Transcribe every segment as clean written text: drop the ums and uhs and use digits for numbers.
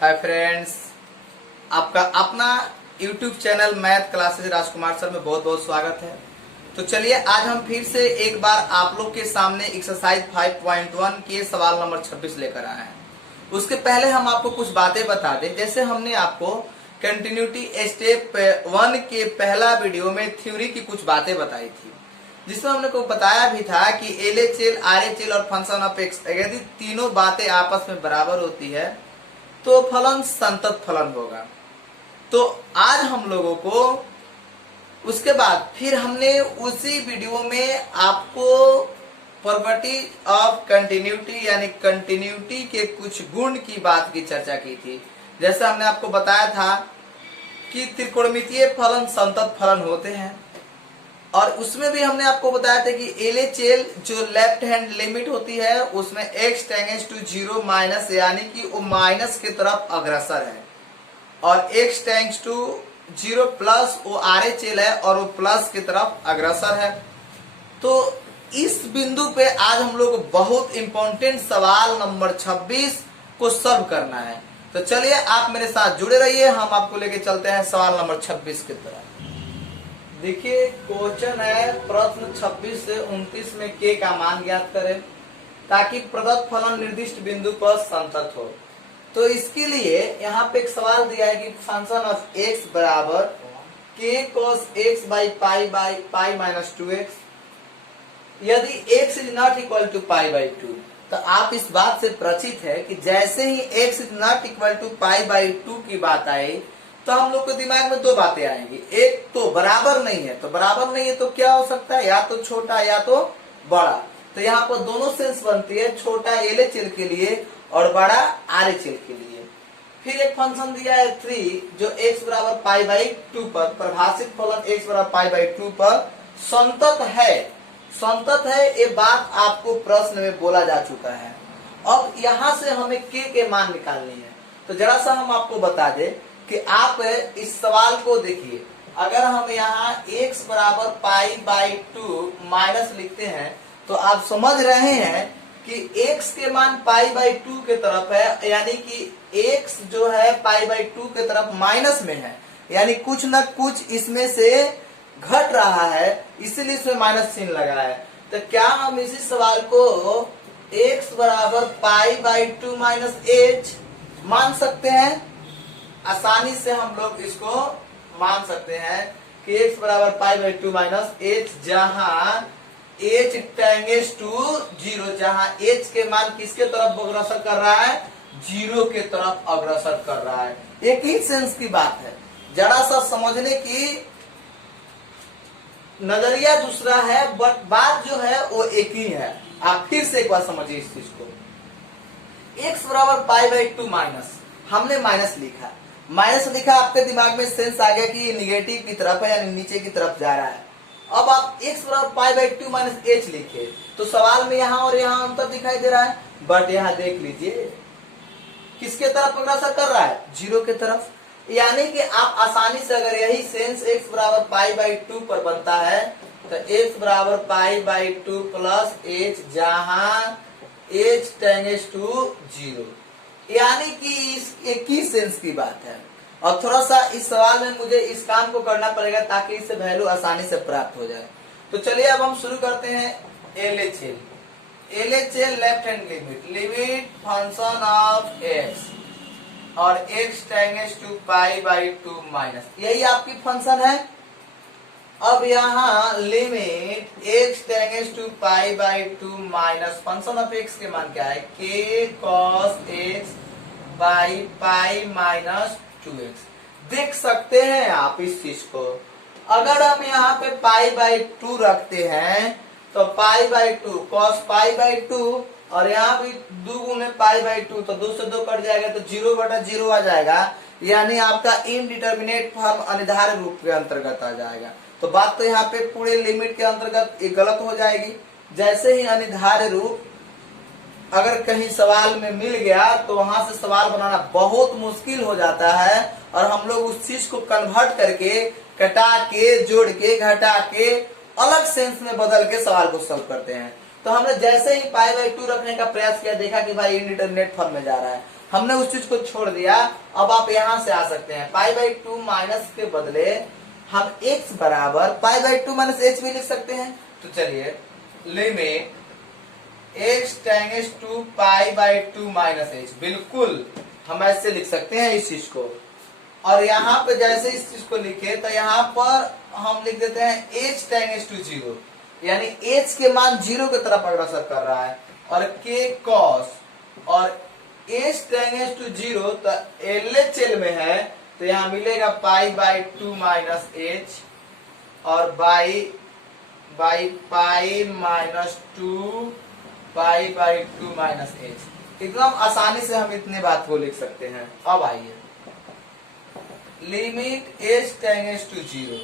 Hi friends, आपका अपना YouTube channel math classes राजकुमार sir में बहुत बहुत स्वागत है। तो चलिए आज हम फिर से एक बार आप लोग के सामने एक्सरसाइज 5.1 के सवाल नंबर 26 लेकर आए हैं। उसके पहले हम आपको कुछ बातें बता दें। जैसे हमने आपको कंटिन्यूटी स्टेप 1 के पहला वीडियो में थ्योरी की कुछ बातें बताई थी, जिसमें हमने को बताया भी था कि LHL, RHL और फंक्शन ऑफ एक्स यदि तीनों बातें आपस में बराबर होती है तो फलन संतत फलन होगा। तो आज हम लोगों को उसके बाद फिर हमने उसी वीडियो में आपको प्रॉपर्टी ऑफ कंटिन्यूटी यानी कंटिन्यूटी के कुछ गुण की बात की चर्चा की थी। जैसे हमने आपको बताया था कि त्रिकोणमितीय फलन संतत फलन होते हैं, और उसमें भी हमने आपको बताया था कि LHL जो लेफ्ट हैंड लिमिट होती है उसमें x टेंडेंस टू 0 माइनस यानी कि वो माइनस की तरफ अग्रसर है, और x टेंडेंस टू 0 प्लस वो RHL है और वो प्लस की तरफ अग्रसर है। तो इस बिंदु पे आज हम लोग को बहुत इंपॉर्टेंट सवाल नंबर 26 को सॉल्व करना है। तो चलिए आप मेरे साथ जुड़े रहिए, हम आपको लेके चलते हैं सवाल नंबर 26 की तरफ। देखिए क्वेश्चन है प्रश्न 26 से 29 में k का मान ज्ञात करें ताकि प्रदत्त फलन निर्दिष्ट बिंदु पर संतत हो। तो इसके लिए यहाँ पे एक सवाल दिया है कि फंक्शन ऑफ x बराबर k cos x by pi minus 2x यदि x is not equal to pi by 2। तो आप इस बात से परिचित है कि जैसे ही x is not equal to pi by 2 की बात आई तो हम लोग के दिमाग में दो बातें आएंगी। एक तो बराबर नहीं है, तो बराबर नहीं है तो क्या हो सकता है, या तो छोटा या तो बड़ा। तो यहाँ पर दोनों सेंस बनती है, छोटा LHL के लिए और बड़ा RHL के लिए। फिर एक फंक्शन दिया है 3 जो x बराबर पाई बाई 2 पर परिभाषित फलन x बराबर पाई बाई 2 पर संतत है। संतत है ये बात आपको प्रश्न में बोला जा चुका है। अब यहाँ से हमें k के मान निकालनी है। तो जरा सा हम आपको बता दें कि आप इस सवाल को देखिए, अगर हम यहाँ x बराबर पाई बाई 2 माइनस लिखते हैं तो आप समझ रहे हैं कि x के मान पाई बाई 2 के तरफ है, यानी कि x जो है पाई बाई 2 के तरफ माइनस में है, यानी कुछ न कुछ इसमें से घट रहा है, इसीलिए इसमें माइनस चिन्ह लगा है। तो क्या हम इसी सवाल को x बराबर पाई बाई 2 माइनस h मान सकते हैं? आसानी से हम लोग इसको मान सकते हैं कि x बराबर पाई बाई 2 माइनस h, जहां h टेंडेंस टू 0, जहां h के मान किसके तरफ अग्रसर कर रहा है, 0 के तरफ अग्रसर कर रहा है। एक ही सेंस की बात है, जरा सा समझने की नजरिया दूसरा है बट बात जो है वो एक ही है। आप फिर से एक बार समझिए इस चीज को। x बराबर पाई बाई 2 माइनस, हमने माइनस लिखा, माइनस लिखा, आपके दिमाग में सेंस आ गया कि ये निगेटिव की तरफ है यानी नीचे की तरफ जा रहा है। अब आप x बराबर पाई बाई 2 माइनस h लिखे तो सवाल में यहाँ और यहाँ अंतर दिखाई दे रहा है, बट यहाँ देख लीजिए किसके तरफ अग्रसर कर रहा है, 0 के तरफ। यानी कि आप आसानी से अगर यही सेंस x बराबर पाई बाई 2 पर बनता है तो x बराबर पाई बाई 2 प्लस h, जहां h टेंडेंस टू 0, यानी कि इस एक ही सेंस की बात है। और थोड़ा सा इस सवाल में मुझे इस काम को करना पड़ेगा ताकि इससे वैल्यू आसानी से प्राप्त हो जाए। तो चलिए अब हम शुरू करते हैं LHL। LHL left hand limit function of x और x tends to pi by 2 minus, यही आपकी फंक्शन है। अब यहाँ limit x tends to pi by 2 minus function of x के मान क्या है, k cos x by pi minus 2x। देख सकते हैं आप इस चीज को, अगर हम यहाँ पे पाई बाई 2 रखते हैं तो पाई बाई 2 cos पाई बाई 2, और यहाँ भी 2 गुने पाई बाई 2 तो 2 से 2 कट जाएगा तो 0 बटा 0 आ जाएगा, यानी आपका इनडिटर्मिनेट फॉर्म अनिर्धारक रूप के अंतर्गत आ जाएगा। तो बात तो यहाँ पे पूरे लिमिट के अंतर्गत गलत हो जाएगी। जैसे ही अनिर्धारक रूप अगर कहीं सवाल में मिल गया तो वहां से सवाल बनाना बहुत मुश्किल हो जाता है, और हम लोग उस चीज को कन्वर्ट करके कटा के जोड़ के घटा के अलग सेंस में बदल के सवाल को सॉल्व करते हैं। तो हमने जैसे ही पाई बाई 2 रखने का प्रयास किया, देखा कि भाई इनडिटरमिनेट फॉर्म में जा रहा है। हमने उस चीज को छोड़ दिया। अब आप यहां से आ सकते हैं, पाई बाई 2 माइनस के बदले हम x बराबर पाई बाई 2 माइनस h भी लिख सकते हैं। तो चलिए limit x tends to pi by 2 minus h, बिल्कुल हम ऐसे लिख सकते हैं इस चीज को। और यहाँ पे जैसे इस चीज को लिखे तो यहाँ पर हम लिख देते हैं h टेंस टू 0, यानी h के मान 0 की तरफ अग्रसर कर रहा है, और k cos और h टेंस टू 0 तो LHL में है, तो यहाँ मिलेगा पाई बाई 2 माइनस h और by pi minus 2 pi by 2 minus h। एकदम आसानी से हम इतनी बात को लिख सकते हैं। अब आइए limit h tends to 0,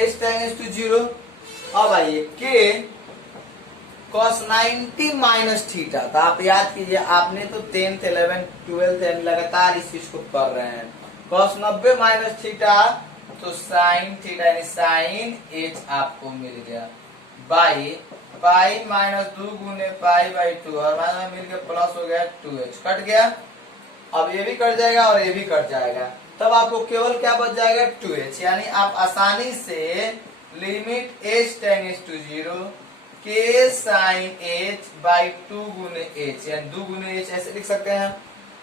h tends to 0। अब आइए k cos 90 माइनस थीटा। तो आप याद कीजिए, आपने तो 10th 11th 12th लगातार इस चीज को कर रहे हैं। cos 90 माइनस थीटा तो साइन थीटा यानी साइन h आपको मिल गया, बाई पाई माइनस 2 गुने पाई बाई 2 और माइनस मिल गया प्लस हो गया 2h, कट गया। अब ये भी कट जाएगा और ये भी कट जाएगा, तब आपको केवल क्या बच जाएगा 2h, यानी आप आसानी से limit h tends to 0 k sine h by 2 गुने h, यानी 2 गुने h ऐसे लिख सकते हैं।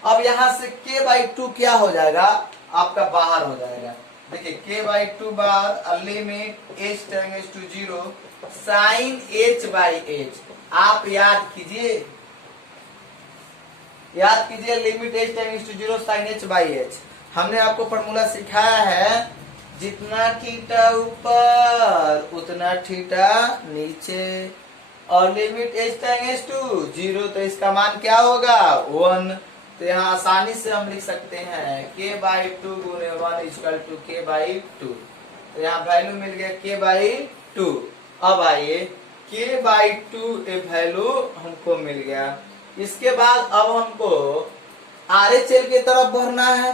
अब यहां से k बाई 2 क्या हो जाएगा, आपका बाहर हो जाएगा। देखिए k बाई 2 बाहर, limit h tends to 0 sine h by h। आप याद कीजिए limit h tends to 0 sine h by h। हमने आपको फॉर्मूला सिखाया है, जितना थीटा ऊपर उतना थीटा नीचे, और लिमिट h टेंस टू 0 तो इसका मान क्या होगा 1। तो यहाँ आसानी से हम लिख सकते हैं k बाई 2 गुने 1 इक्वल टू k बाई 2। तो यहाँ वैल्यू मिल गया k बाई 2। अब आइए k बाई 2 वैल्यू हमको मिल गया। इसके बाद अब हमको RHL की तरफ बढ़ना है।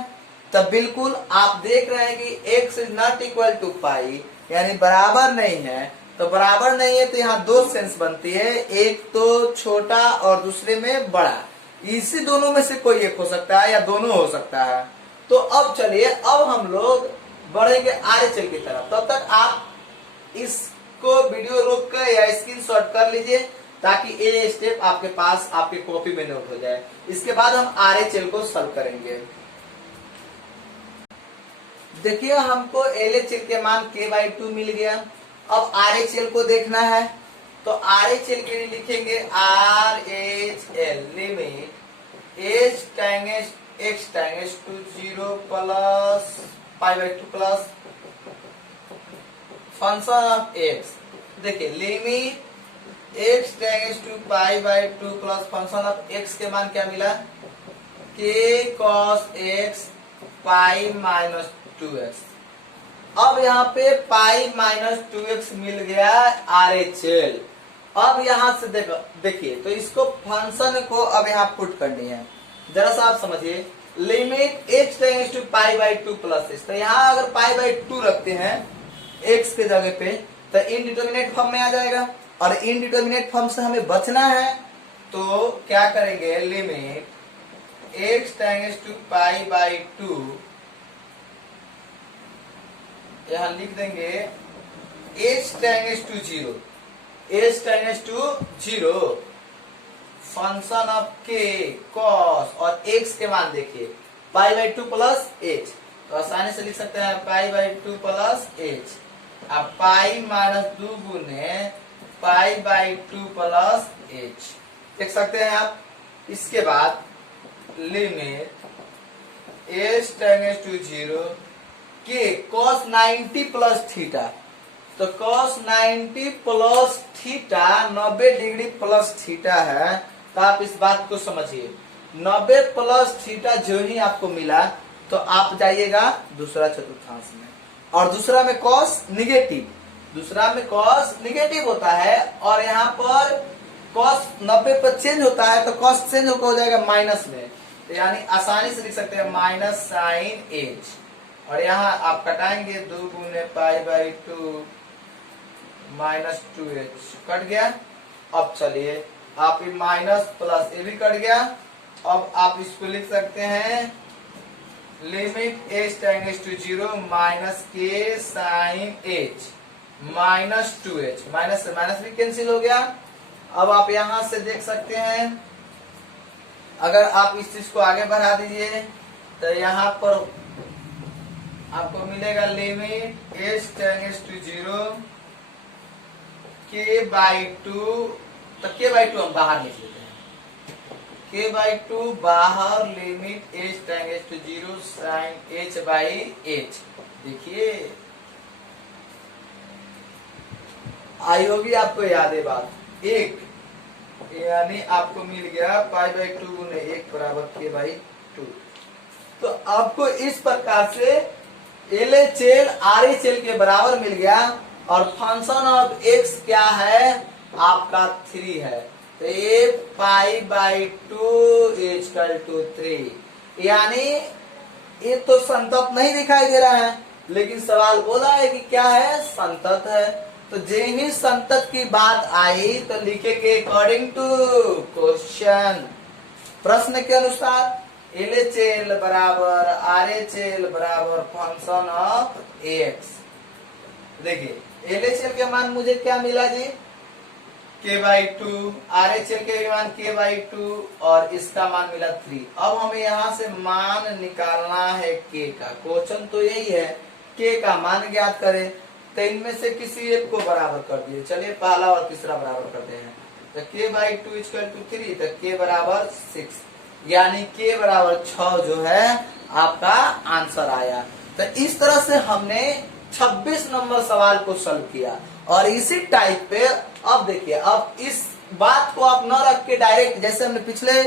तब बिल्कुल आप देख रहे हैं कि x is not equal to pi, यानी बराबर नहीं है। तो बराबर नहीं है तो यहाँ दो सेंस बनती है, एक तो छोटा और दूसरे में बड़ा। इसी दोनों में से कोई एक हो सकता है या दोनों हो सकता है। तो अब चलिए, अब हम लोग बढ़ेंगे RHL की तरफ। तब तक आप इसको वीडियो रोक कर या स्क्रीनशॉट कर लीजिए, ताकि ये स्टेप आपके पास आपकी कॉपी में नोट हो जाए। इसके बाद हम RHL को सॉल्व करेंगे। देखिए हमको LHL के मान k बाई 2 मिल गया। अब RHL को देखना है, तो RHL के लिए लिखेंगे RHL limit h tends x tends to 0 plus pi by 2 plus function of x। देखिए limit x tends to pi by 2 plus function of x के मान क्या मिला, k cos x pi minus 2x। अब यहाँ पे पाई माइनस 2x मिल गया RHL। अब यहाँ से देखिए, तो इसको फंक्शन को अब यहाँ पुट करनी है। जरा सा आप समझिए, limit x tends to pi by 2 plus x। तो यहाँ अगर पाई बाई 2 रखते हैं x के जगह पे, तो इनडिटर्मिनेट फॉर्म में आ जाएगा, और इनडिटर्मिनेट फॉर्म से हमें बचना है। तो क्या करेंगे, limit x tends to pi by 2, यहां लिख देंगे h tends to 0, h tends to 0 function of k cos और x के मान देखिए पाई बाई 2 प्लस h। तो आसानी से लिख सकते हैं पाई बाई 2 प्लस h। अब पाई माइनस 2 गुने पाई बाई 2 प्लस h देख सकते हैं आप। इसके बाद लिमिट h टेंस टू 0 के cos 90 प्लस थीटा। तो cos 90 plus theta 90 degree plus theta है। तो आप इस बात को समझिए, 90 प्लस थीटा जो ही आपको मिला, तो आप जाइएगा दूसरा चतुर्थांश में, और दूसरा में cos निगेटिव, दूसरा में cos निगेटिव होता है, और यहाँ पर cos 90 पर चेंज होता है, तो cos चेंज हो जाएगा माइनस में। तो यानी आसानी से लिख सकते हैं माइनस साइन h, और यहाँ आप कटाएंगे 2 गुने पाई बाई 2 माइनस 2h, कट गया। अब चलिए आप माइनस प्लस ये भी कट गया, अब आप इसको लिख सकते हैं limit h tends to 0 minus के sine h minus 2h, minus से माइनस भी कैंसिल हो गया। अब आप यहां से देख सकते हैं, अगर आप इस चीज को आगे बढ़ा दीजिए तो यहाँ पर आपको मिलेगा लिमिट एच टेंड्स टू 0 के बाई 2, तो के बाई 2 हम बाहर लिख लेते हैं, के बाई 2 बाहर limit h tends to 0 sine h by h. देखिए आई होगी आपको याद है बात, एक यानी आपको मिल गया पाई बाई 2 गुने 1 बराबर के बाई 2। तो आपको इस प्रकार से L H L R H L के बराबर मिल गया और फंक्शन ऑफ एक्स क्या है आपका 3 है। तो ये पाई बाई 2 इक्वल टू 3, यानी ये तो संतत नहीं दिखाई दे रहा है, लेकिन सवाल बोला है कि क्या है, संतत है। तो जे ही संतत की बात आई तो लिखेंगे अकॉर्डिंग टू क्वेश्चन, प्रश्न के अनुसार एल एच एल बराबर आर एच एल बराबर फंक्शन ऑफ एक्स। देखिए एल एच एल के मान मुझे क्या मिला जी, के बाई 2, आर एच एल के मान के बाई 2 और इसका मान मिला 3। अब हमें यहाँ से मान निकालना है के का, क्वेश्चन तो यही है के का मान ज्ञात करें। तो इनमें से किसी एक को बराबर कर दिए, चलिए पहला और तीसरा बराबर करते हैं। तो के बाई 2 इक्वल टू 3, तो के बराबर 6, यानी के बराबर 6 जो है आपका आंसर आया। तो इस तरह से हमने 26 नंबर सवाल को सॉल्व किया। और इसी टाइप पे अब देखिए, अब इस बात को आप न रख के डायरेक्ट, जैसे हमने पिछले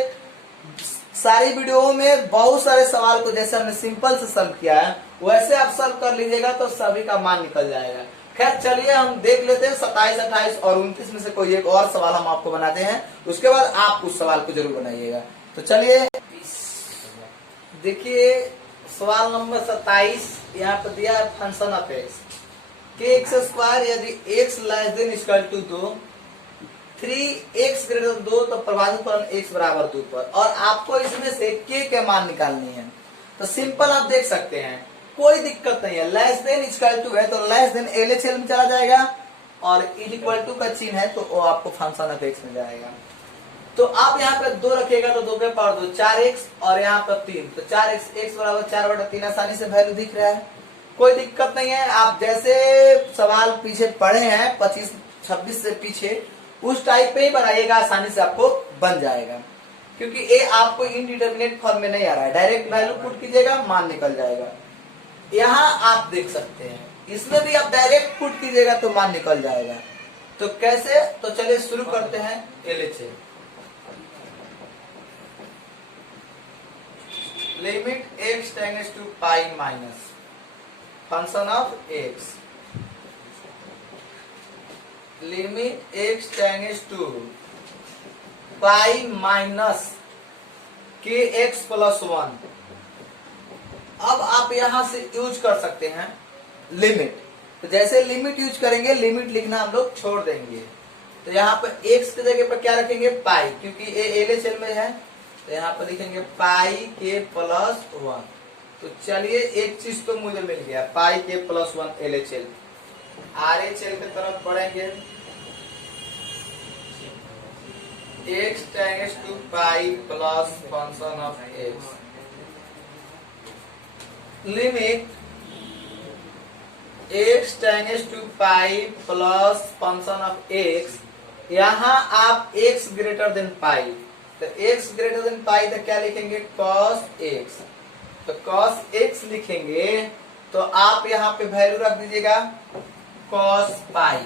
सारी वीडियो में बहुत सारे सवाल को जैसे हमने सिंपल से सॉल्व किया है वैसे आप सॉल्व कर लीजिएगा तो सभी का मान निकल जाएगा। खैर चलिए हम देख लेते हैं 27, 28 और 29 में से कोई एक और सवाल हम आपको बनाते हैं, उसके बाद आप उस सवाल को जरूर बनाइएगा। तो चलिए देखिए सवाल नंबर 27, यहाँ पर दिया है फंक्शन ऑफ एक्स के एक्स स्क्वायर यदि x less than equal to 2, 3x greater than 2 तो प्रभावित फलन x बराबर 2 पर, और आपको इसमें से k के मान निकालनी है। तो सिंपल आप देख सकते हैं, कोई दिक्कत नहीं है, लेस देन इक्वल टू है तो less than L H L में चला जाएगा और इक्वल टू का चिन्ह है तो वो आपको फंक्शन ऑफ एक्स में जाएगा। तो आप यहाँ पे 2 रखिएगा तो 2 के पावर 2 4x और यहाँ पर 3, तो 4x x बराबर 4/3 आसानी से वैल्यू दिख रहा है, कोई दिक्कत नहीं है। आप जैसे सवाल पीछे पढ़े हैं 25, 26 से पीछे उस टाइप पे ही बनाइएगा, आसानी से आपको बन जाएगा, क्योंकि ये आपको इनडिटरमिनेट फॉर्म में नहीं आ रहा है, डायरेक्ट वैल्यू पुट कीजिएगा मान निकल जाएगा। यहाँ आप देख सकते हैं, इसमें भी आप डायरेक्ट पुट कीजिएगा तो मान निकल जाएगा। तो कैसे, तो चलिए शुरू करते हैं। LHA limit x tends to pi minus function of x, limit x tends to pi minus के एक्स प्लस 1। अब आप यहां से यूज कर सकते हैं लिमिट, तो जैसे लिमिट यूज करेंगे लिमिट लिखना हम लोग छोड़ देंगे, तो यहाँ पर एक्स की जगह पर क्या रखेंगे पाई, क्योंकि ये एलएचएल में है तो यहाँ पर लिखेंगे पाई के प्लस 1। तो चलिए एक चीज तो मुझे मिल गया, पाई के प्लस 1 एलएचएल। आरएचएल की तरफ बढ़ेंगे, x tends to pi plus function of x, limit x tends to pi plus function of x. यहाँ आप एक्स ग्रेटर देन पाई, तो एक्स ग्रेटर देन पाई तो क्या लिखेंगे कॉस एक्स, तो कॉस एक्स लिखेंगे तो आप यहाँ पे वैल्यू रख दीजिएगा कॉस पाई,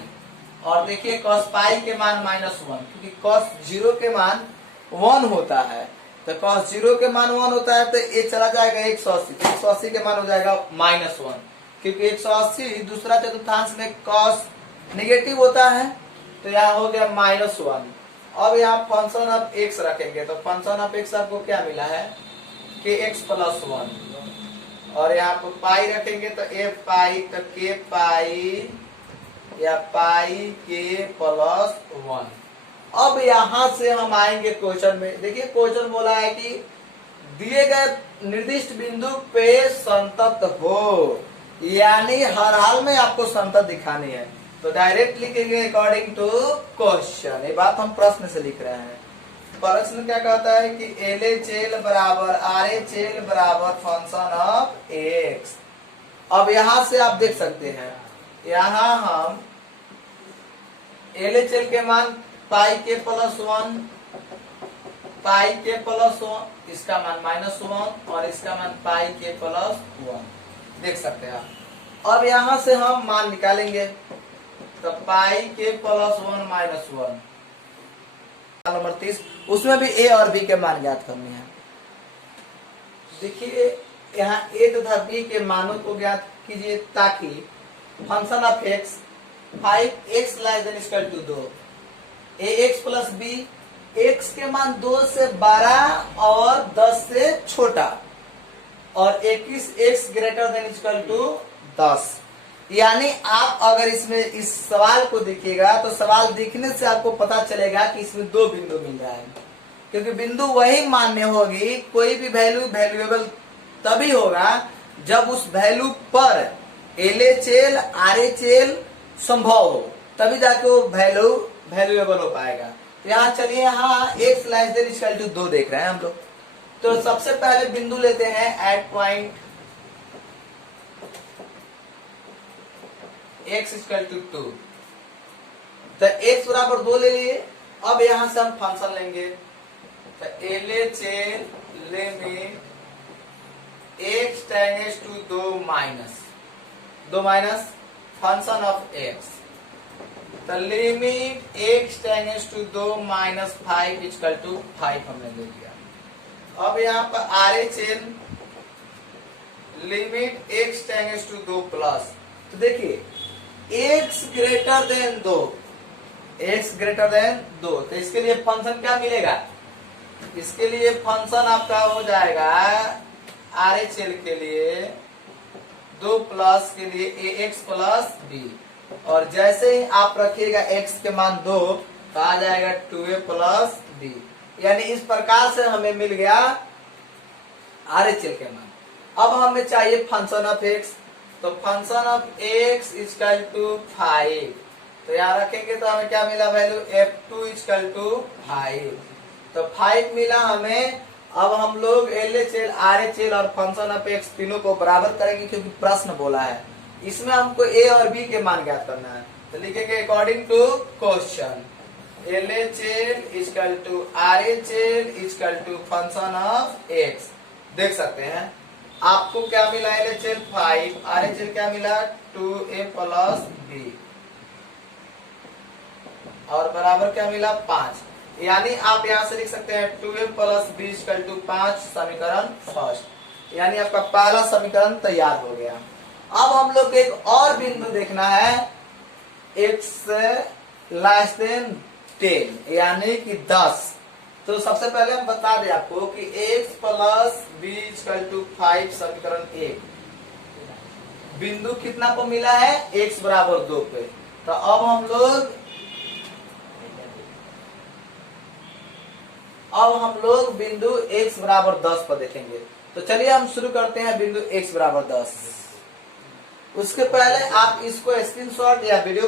और देखिए कॉस पाई के मान -1, क्योंकि कॉस 0 के मान 1 होता है, तो कॉस 0 के मान 1 होता है तो ये चला जाएगा 180, तो 180 के मान हो जाएगा -1, क्योंकि 180 दूसरा चतुर्थांश में कॉस नेगेटिव होता है, तो यहाँ हो गया -1। अब यहाँ फंक्शन ऑफ एक्स रखेंगे, तो फंक्शन ऑफ एक्स आपको क्या मिला है कि एक्स प्लस 1, और यहाँ पर पाई रखेंगे तो एफ पाई, तो के पाई या पाई के प्लस 1, अब यहां से हम आएंगे क्वेश्चन में। देखिए क्वेश्चन बोला है कि दिए गए निर्दिष्ट बिंदु पे संतत हो, यानी हर हाल में आपको संतत दिखानी है। तो डायरेक्ट लिखेंगे अकॉर्डिंग टू क्वेश्चन। ये बात हम प्रश्न से लिख रहे हैं। प्रश्न क्या कहता है कि LHL बराबर RHL बराबर फंक्शन ऑफ एक्स। अब यहां से आप देख सकते हैं, यहां हम LHL के मान पाई के प्लस 1, पाई के प्लस 1, इसका मान -1 और इसका मान पाई के प्लस 1 देख सकते हैं आप। अब यहां से हम मान निकालेंगे, तो पाई के प्लस 1 -1। नंबर 30, उसमें भी a और b के मान ज्ञात करने हैं। देखिए यहाँ a तथा b के मानों को ज्ञात कीजिए ताकि function of x 5x ≤ 2, ax plus b, x के मान 2 से 12 और 10 से छोटा, और 21x ≥ 10। यानी आप अगर इसमें इस सवाल को देखिएगा तो सवाल देखने से आपको पता चलेगा कि इसमें दो बिंदु मिल रहा है, क्योंकि बिंदु वही मान्य होगी, कोई भी वैल्यू वैल्यूएबल तभी होगा जब उस वैल्यू पर LHL RHL संभव हो, तभी जाके वो वैल्यू वैल्यूएबल हो पाएगा। तो यहाँ चलिए, यहाँ x ≤ 2 देख रहे हैं हम लोग। तो सबसे पहले बिंदु लेते हैं एट पॉइंट x = 2, तो x बराबर 2 ले लिए। अब यहां से हम फंक्शन लेंगे, तो LHL limit x tends to 2 minus function of x, तो लिमिट x टेंड्स टू 2 - 5 = 5 हमने ले लिया। अब यहाँ पर RHL limit x tends to 2 plus, तो देखिए x greater than 2, x greater than 2, तो इसके लिए फंक्शन क्या मिलेगा? इसके लिए फंक्शन आपका हो जाएगा RHL के लिए 2 प्लस के लिए ax प्लस b, और जैसे ही आप रखिएगा x के मान 2 तो आ जाएगा 2a प्लस b। यानी इस प्रकार से हमें मिल गया RHL के मान। अब हमें चाहिए फंक्शन ऑफ x, तो फंक्शन ऑफ x = 5, तो यहाँ रखेंगे तो हमें क्या मिला वैल्यू f2 = 5, तो 5 मिला हमें। अब हम लोग LHL RHL और फंक्शन ऑफ x तीनों को बराबर करेंगे, क्योंकि प्रश्न बोला है इसमें हमको a और b के मान ज्ञात करना है। तो लिखेंगे according to question LHL = RHL = function of x। देख सकते हैं आपको क्या मिला, LHL 5, RHL क्या मिला 2a प्लस b, और बराबर क्या मिला 5। यानी आप यहां से लिख सकते हैं 2a प्लस b = 5, समीकरण फर्स्ट। यानी आपका पहला समीकरण तैयार हो गया। अब हम लोग एक और बिंदु देखना है, x <10 यानी कि 10। तो सबसे पहले हम बता दें आपको कि x प्लस b = 5 समीकरण 1, बिंदु कितना को मिला है x बराबर 2 पे। तो अब हम लोग बिंदु x बराबर 10 पर देखेंगे। तो चलिए हम शुरू करते हैं बिंदु x बराबर 10। उसके पहले आप इसको स्क्रीनशॉट या वीडियो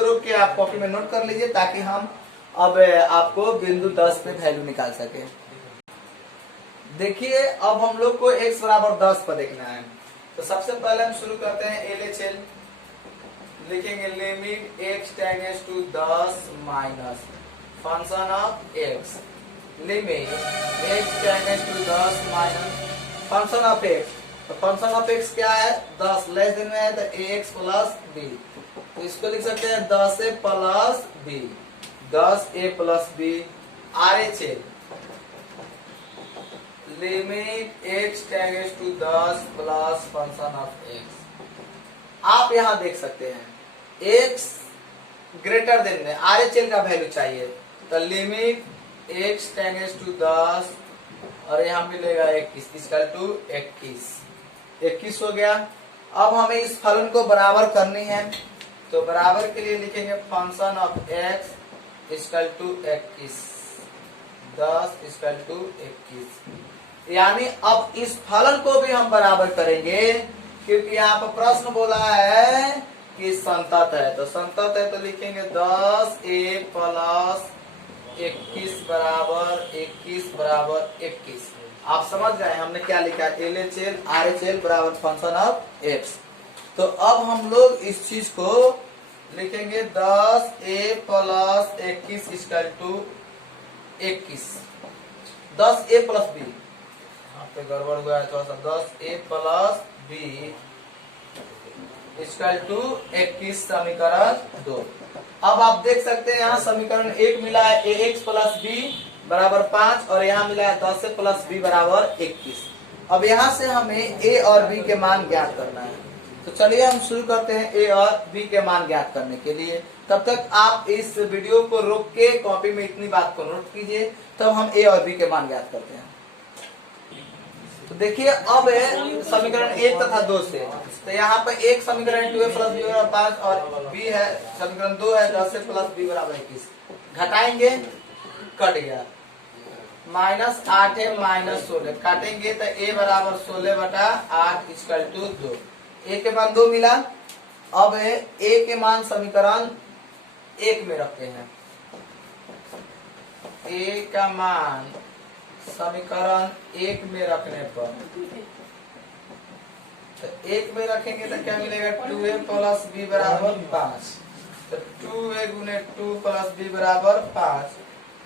रोक के आप कॉपी में नोट कर लीजिए, ताकि हम अब आपको बिंदु 10 पे वैल्यू निकाल सके। देखिए अब हम लोग को x बराबर 10 पर देखना है। तो सबसे पहले हम शुरू करते हैं LHL, लिखेंगे limit x tends to 10 minus function of x, limit x tends to 10 minus function of x। तो फंक्शन ऑफ x क्या है, 10 लेस देन में है तो ax प्लस b, तो इसको लिख सकते हैं 10a plus b, 10a plus b। RHL limit x tends to 10 plus function of x। आप यहां देख सकते हैं x ग्रेटर देन में RHL का वैल्यू चाहिए, तो लिमिट x टेंड्स टू 10 और यहाँ मिलेगा 21 = 21 हो गया। अब हमें इस फलन को बराबर करनी है, तो बराबर के लिए लिखेंगे function of x equal to 21, 10 equal to 21। यानी अब इस फलन को भी हम बराबर करेंगे, क्योंकि यहाँ पर प्रश्न बोला है कि संतत है, तो संतत है तो लिखेंगे 10a प्लस 21 बराबर 21 बराबर 21। आप समझ गए हमने क्या लिखा, LHL RHL बराबर फंक्शन ऑफ एक्स। तो अब हम लोग इस चीज को लिखेंगे 10a plus 21 equal to 21, 10a plus b, यहाँ पे गड़बड़ हुआ है थोड़ा सा, 10a plus b equal to 21 समीकरण 2। अब आप देख सकते हैं यहाँ समीकरण 1 मिला है ax प्लस b बराबर 5 और यहाँ मिला है 10 प्लस b बराबर 21। अब यहाँ से हमें a और b के मान ज्ञात करना है, तो चलिए हम शुरू करते हैं a और b के मान ज्ञात करने के लिए। तब तक आप इस वीडियो को रोक के कॉपी में इतनी बात को नोट कीजिए, तब हम a और b के मान ज्ञात करते हैं। तो देखिए अब है समीकरण 1 तथा 2 से, तो यहाँ पर एक समीकरण 2a प्लस b बराबर 5 और b है समीकरण 2 है 10 प्लस b बराबर 21। घटाएंगे, कट गया, -8 माइनस 16, काटेंगे तो a बराबर 16 बटा 8 इक्वल टू 2। a के मान 2 मिला। अब a के मान समीकरण 1 में रखते हैं, a का मान समीकरण 1 में रखने पर, तो 1 में रखेंगे तो क्या मिलेगा, 2a प्लस b बराबर 5, तो 2a गुने 2 प्लस b बराबर 5,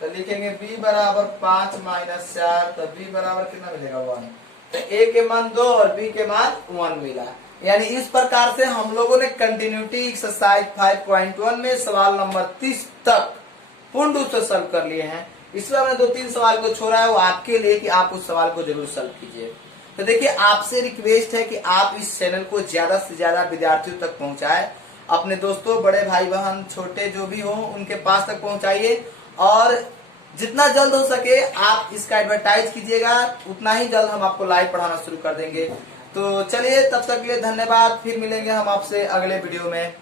तो लिखेंगे b बराबर 5 माइनस 4, तो b बराबर कितना मिलेगा 1। तो a के मान 2 और b के मान 1 मिला। यानी इस प्रकार से हम लोगों ने कंटिन्यूटी एक्सरसाइज 5.1 में सवाल नंबर 30 तक पूर्ण रूप से सॉल्व कर लिए हैं। इसमें हमने 2-3 सवाल को छोड़ा है, वो आपके लिए कि आप उस सवाल को जरूर सॉल्व कीजिए। तो देखिए आपसे रिक्वेस्ट है कि आप इस चैनल को ज्यादा से ज्यादा विद्यार्थियों तक पहुंचाएं, अपने दोस्तों, बड़े भाई बहन, छोटे जो भी हो उनके पास तक पहुंचाइए, और जितना जल्द हो सके आप इसका एडवर्टाइज कीजिएगा, उतना ही जल्द हम आपको लाइव पढ़ाना शुरू कर देंगे। तो चलिए तब तक के लिए धन्यवाद, फिर मिलेंगे हम आपसे अगले वीडियो में।